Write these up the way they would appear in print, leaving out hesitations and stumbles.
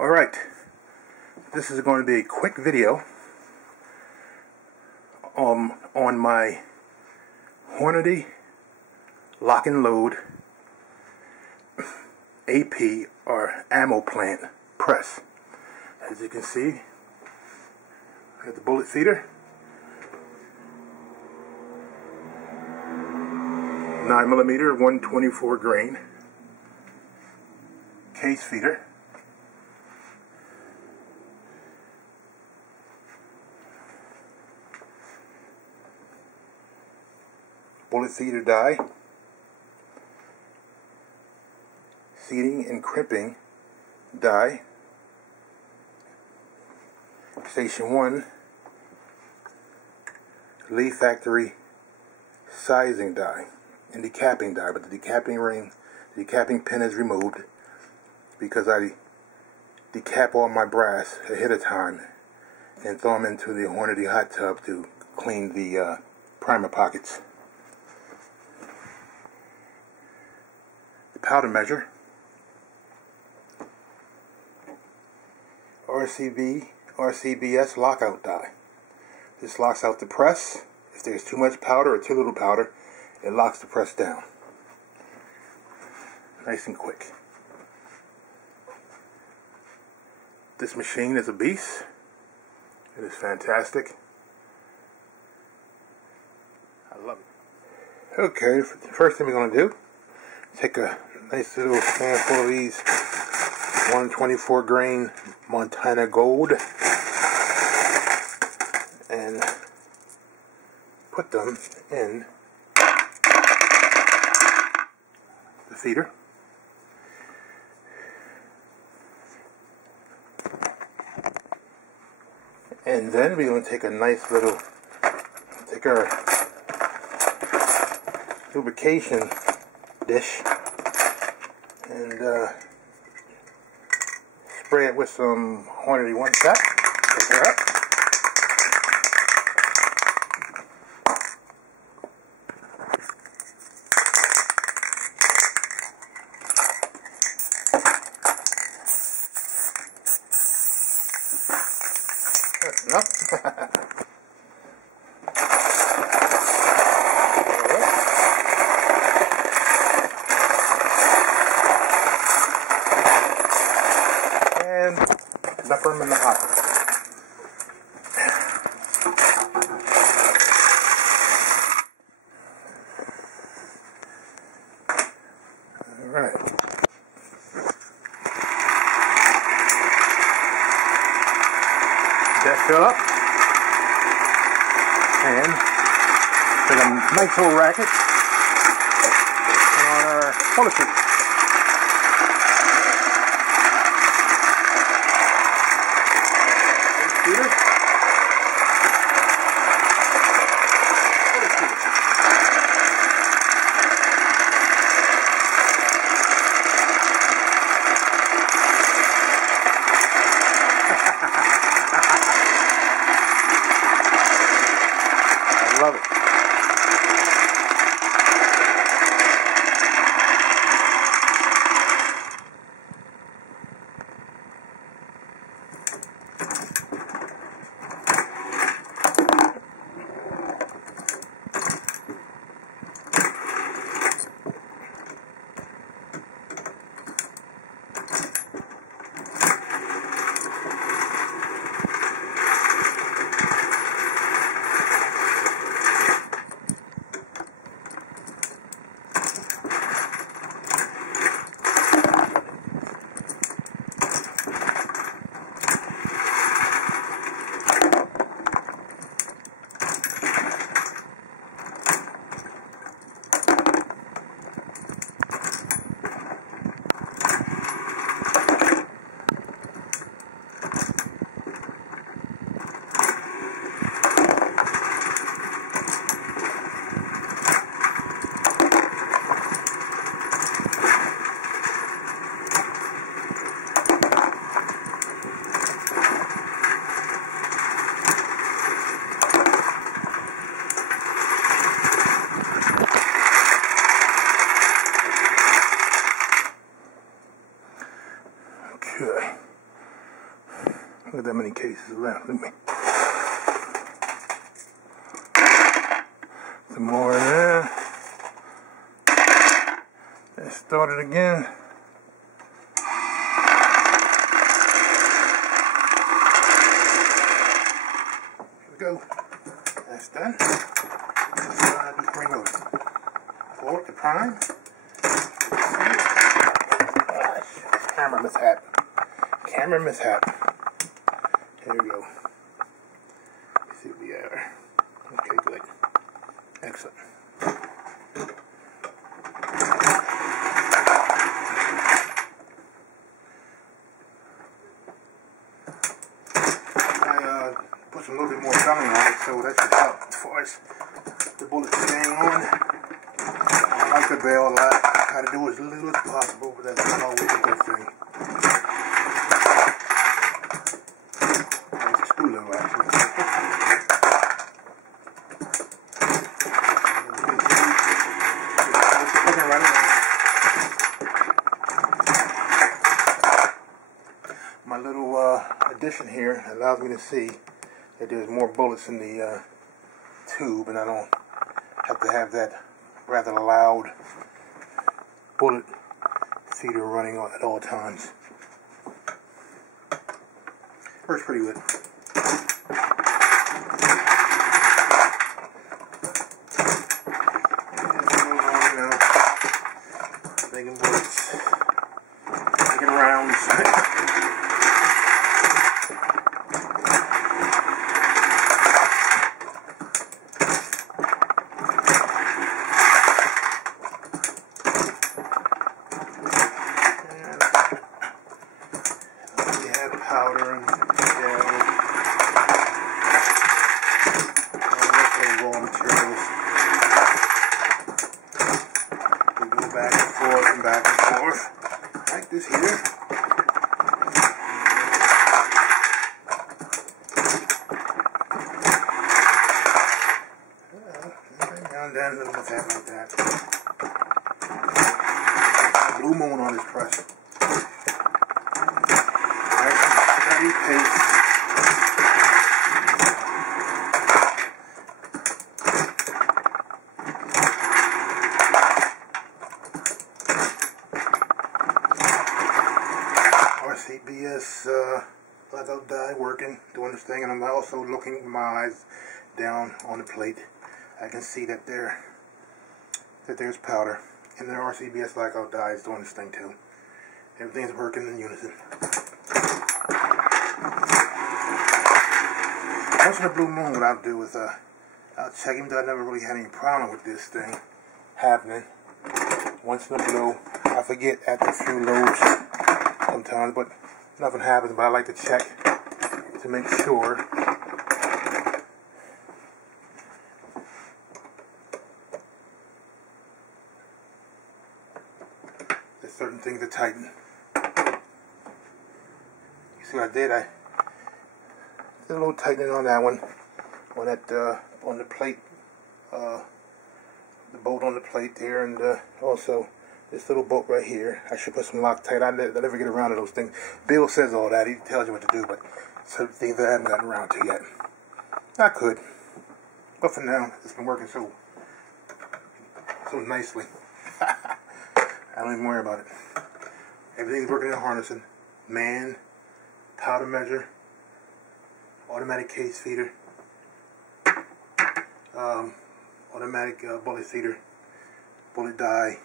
Alright, this is going to be a quick video on my Hornady lock and load AP or ammo plant press. As you can see, I got the bullet feeder, 9mm 124 grain case feeder, bullet feeder die, seating and crimping die, Station 1 Lee factory sizing die and decapping die, but the decapping pin is removed because I decap all my brass ahead of time and throw them into the Hornady hot tub to clean the primer pockets. The powder measure, RCBS lockout die. This locks out the press. If there's too much powder or too little powder, it locks the press down. Nice and quick. This machine is a beast. It is fantastic. I love it. Okay, the first thing we're going to do, take a nice little handful of these 124 grain Montana Gold and put them in the feeder. And then we're going to take a nice little, take our lubrication dish and spray it with some Hornady One Shot. Pick her up. That's enough. And dump them in the hopper. Alright. That fill up. And take a nice little racket on our toiletries. I love it. Okay. Look at that many cases left. Let me. Some more in there. Let's start it again. Here we go. That's done. Let's do some reloading. Forward to prime. Camera mishap. Camera mishap. Here we go. Let's see what we are. Okay, good. Excellent. I put some little bit more filling on it, so that should help as far as the bullets staying on. I like the bail a lot. Try to do as little as possible, but that's not always a good thing. There's a screw level actually. My little addition here allows me to see that there's more bullets in the tube, and I don't have to have that rather loud bullet feeder running at all times. Works pretty good. Making bullets, making rounds. Powder and gel, raw materials. We go back and forth, like this here. Down, down, a little bit like that. Blue moon on this press. Paste. RCBS blackout die working, doing this thing, and I'm also looking with my eyes down on the plate. I can see that there's powder, and the RCBS blackout die is doing this thing too. Everything's working in unison. Once in a blue moon, what I'll do is I'll check, even though I never really had any problem with this thing happening. Once in a blue, I forget after a few loads sometimes, but nothing happens. But I like to check to make sure. There's certain things to tighten. You see what I did? I did a little tightening on that one, on that on the plate, the bolt on the plate there, and also this little bolt right here. I should put some Loctite. I never get around to those things. Bill says all that. He tells you what to do, but certain things I haven't gotten around to yet. I could, but for now, it's been working so nicely. I don't even worry about it. Everything's working in harnessing. Man, powder measure, automatic case feeder, automatic bullet feeder, bullet die.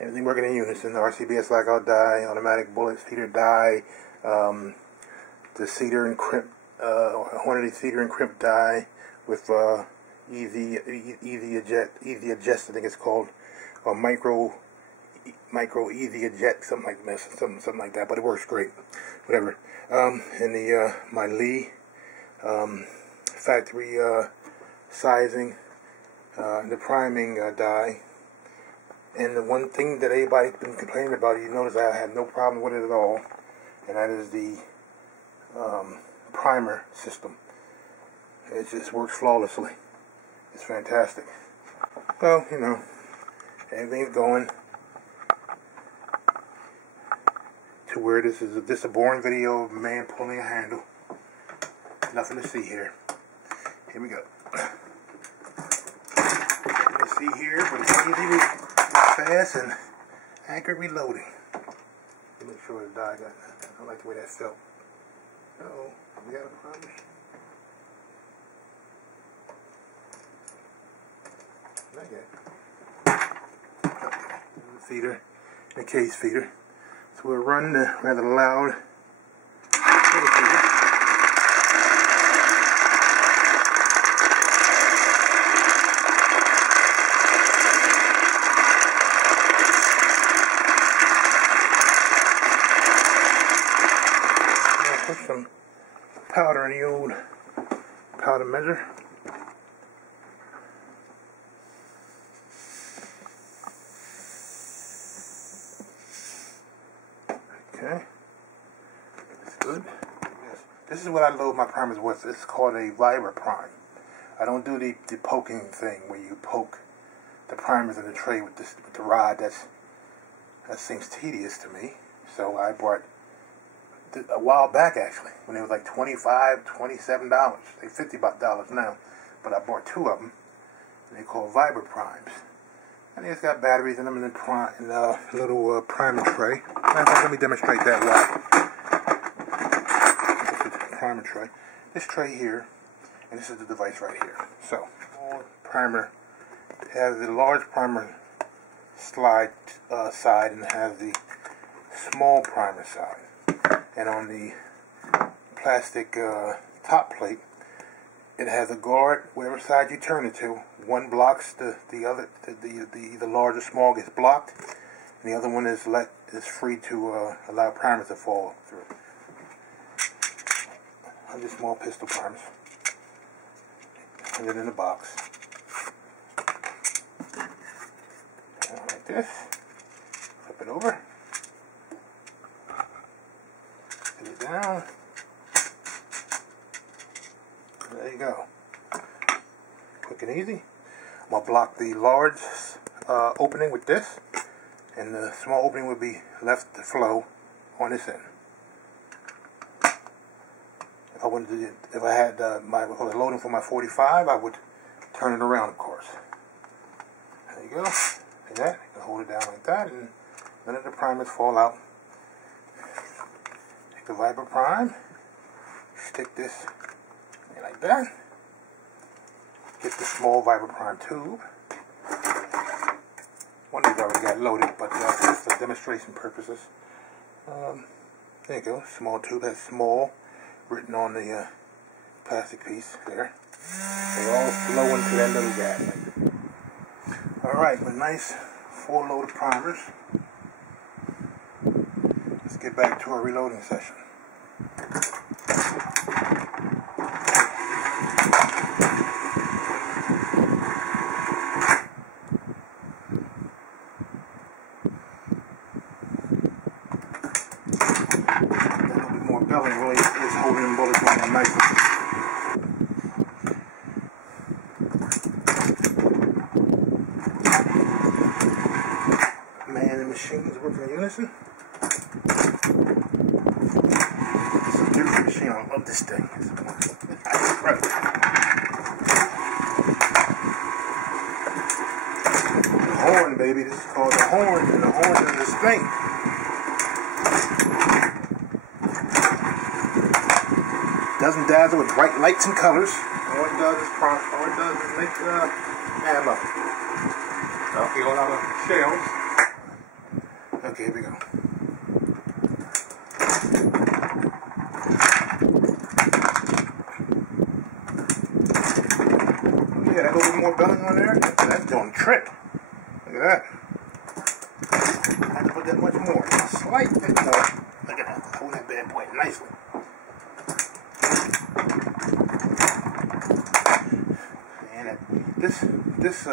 Everything working in unison. The RCBS blackout die, automatic bullet feeder die, the cedar and crimp, Hornady cedar and crimp die with easy adjust, I think it's called, or micro easy eject, something like that, something like that. But it works great, whatever. And the my Lee factory sizing, the priming die. And the one thing that everybody's been complaining about, you notice I have no problem with it at all, and that is the primer system. It just works flawlessly. It's fantastic. Well, you know, everything's going. to where this is just a boring video of a man pulling a handle. Nothing to see here. Here we go. Nothing to see here, but it's easy, fast, and accurate reloading. Let me make sure the die got. I don't like the way that felt. Uh-oh, we got a problem. Not yet. The feeder, the case feeder. So we'll run the rather loud little feeder. Put some powder in the old powder measure. Okay, that's good. This is what I load my primers with. It's called a Vibra Prime. I don't do the poking thing where you poke the primers in the tray with the rod. That seems tedious to me. So I bought a while back, actually, when it was like $25, $27. They're $50 now, but I bought 2 of them, and they're called Vibra Primes. And it's got batteries in them in a little primer tray. Let me demonstrate that while. This is the primer tray. This tray here, and this is the device right here. So, primer, it has the large primer slide side, and it has the small primer side. And on the plastic top plate, it has a guard. Whatever side you turn it to, one blocks the other. The large or small gets blocked, and the other one is free to allow primers to fall through. 100 small pistol primers, and then in the box, like this. Flip it over. Put it down. There you go. Quick and easy. I'm going to block the large opening with this, and the small opening will be left to flow on this end. If I had my loading for my 45, I would turn it around, of course. There you go. Like that. You can hold it down like that, and none of the primers fall out. Take the Vibra Prime, stick this in like that. Get the small Vibra Prime tube. One of these already got loaded, but just for demonstration purposes. There you go. Small tube has small written on the plastic piece there. They all flow into that little gap. Alright, with nice full load of primers, let's get back to our reloading session. Belling really is holding them bullets on there nicely. Man and machines working in unison. It's a beautiful machine. I love this thing. It's incredible. The horn, baby. This is called the horn, and the horn is this thing. Doesn't dazzle with bright lights and colors. All it does is make ammo. Okay, a lot of shells. Okay, here we go. Yeah, that little bit more belling on there. That's doing a trick. Look at that. I have to put that much more. A slight bit more. Look at that. Hold that bad boy nicely. This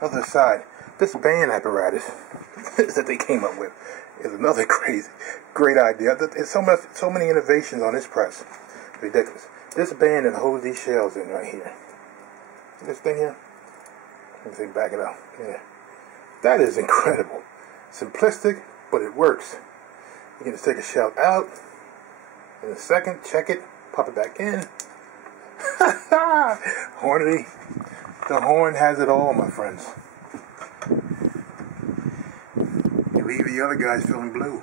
other side, this band apparatus that they came up with is another great idea. There's so many innovations on this press. It's ridiculous. This band that holds these shells in right here. This thing here. Let me back it up. Yeah, that is incredible. Simplistic, but it works. You can just take a shell out in a second, check it, pop it back in. Hornady, the horn has it all, my friends. You leave the other guys feeling blue.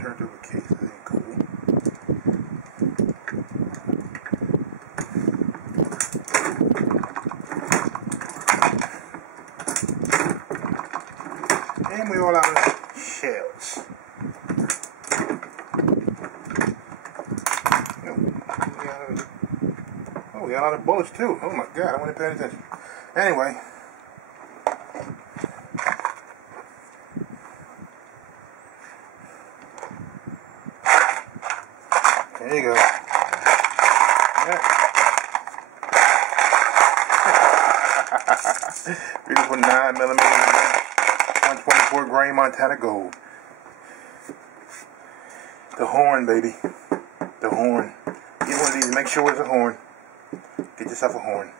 Turned over case, that ain't cool. And we all out of shells. Oh, we got a lot of bullets too. Oh my god, I wasn't paying attention. Anyway. There you go. Yeah. 3.9mm, 124 grain Montana Gold. The horn, baby. The horn. Get one of these. Make sure it's a horn. Get yourself a horn.